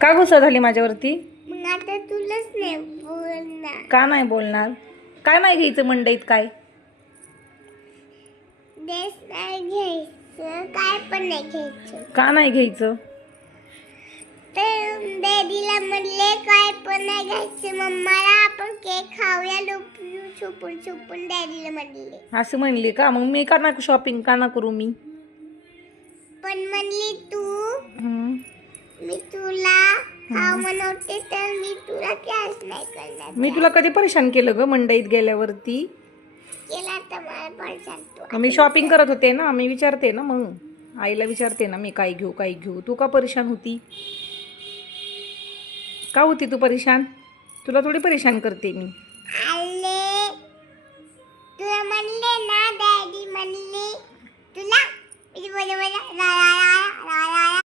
का गुस्सा झाली माझ्यावरती? मग आता तुलाच नाही बोलणार. का नाही बोलणार? काय नाही घ्यायचं मंडईत? काय ड्रेस नाही घ्यायचं, काय पण नाही घ्यायचं. का नाही घ्यायचं? तर डॅडीला म्हणले काय पण नाही घ्यायचं मम्माला, आपण केक खाऊया लुपू छुपून छुपून, डॅडीला म्हणले. असं म्हणली का? मग मी का ना शॉपिंग का ना करू मी? पण म्हणली तू हम्म. मी तुला खाऊ म्हणते तर मी तुला कॅश नाही करणार. मी तुला कधी परेशान केलं ग मंडईत गेल्यावरती? केला तर मला पण सांगतो. मी शॉपिंग करत होते ना, मी विचारते ना, मग आईला विचारते ना मी काय घेऊ काय घेऊ. तू का परेशान होती? का होती तू परेशान? तुला थोडी परेशान करते मी. आले तुला म्हणले ना, डॅडी म्हणले तुला, मी बोलले